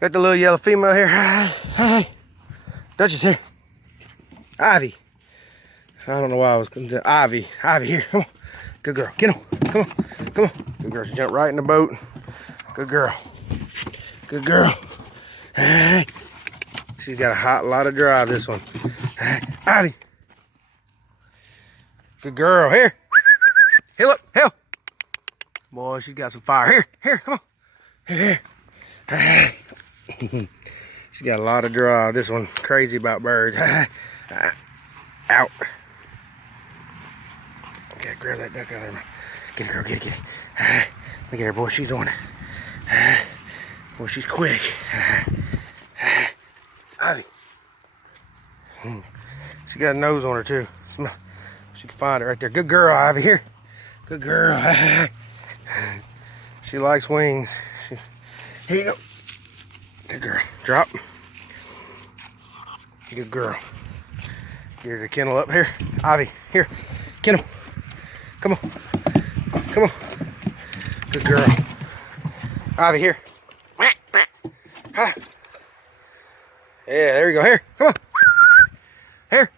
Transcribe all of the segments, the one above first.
Got the little yellow female here. Hey, Duchess here. Ivy. I don't know why I was going to Ivy. Ivy here. Come on. Good girl. Get him. Come on. Come on. Good girl. She jumped right in the boat. Good girl. Good girl. Hey. She's got a lot of drive, this one. Hey. Ivy. Good girl. Here. Hey, look. Hell. Boy, she's got some fire. Here. Here. Come on. Here. Hey. She's got a lot of drive. This one crazy about birds. Out. Okay, grab that duck out of there. Get it, girl, get it, get it. Look at her, boy, she's on it. Boy, she's quick. Ivy. She got a nose on her, too. She can find it right there. Good girl, Ivy, here. Good girl. She likes wings. Here you go. Good girl. Drop. Good girl. Get her to kennel up here. Ivy, here. Kennel. Come on. Come on. Good girl. Ivy, here. Hi. Yeah, there you go. Here. Come on. Here.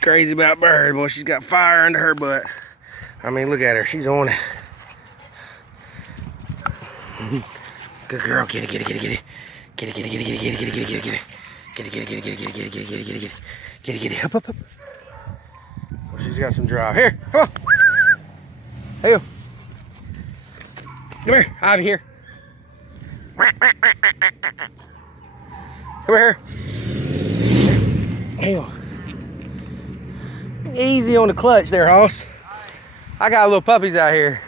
Crazy about bird. Boy, she's got fire under her butt. I mean, look at her. She's on it. Good girl. Get it, get it, get it, get it. Get it, get it, get it, get it, get it, get it, get it, get it, get it. Get it, get it, get it, get it, get it, get it, get it, get it, get it, get it, get it, up, up, up. Well, she's got some drive. Here, come on. Hey, you. Come here, Ivy, here. Come here. Hey, you. Easy on the clutch there, Hoss. I got little puppies out here.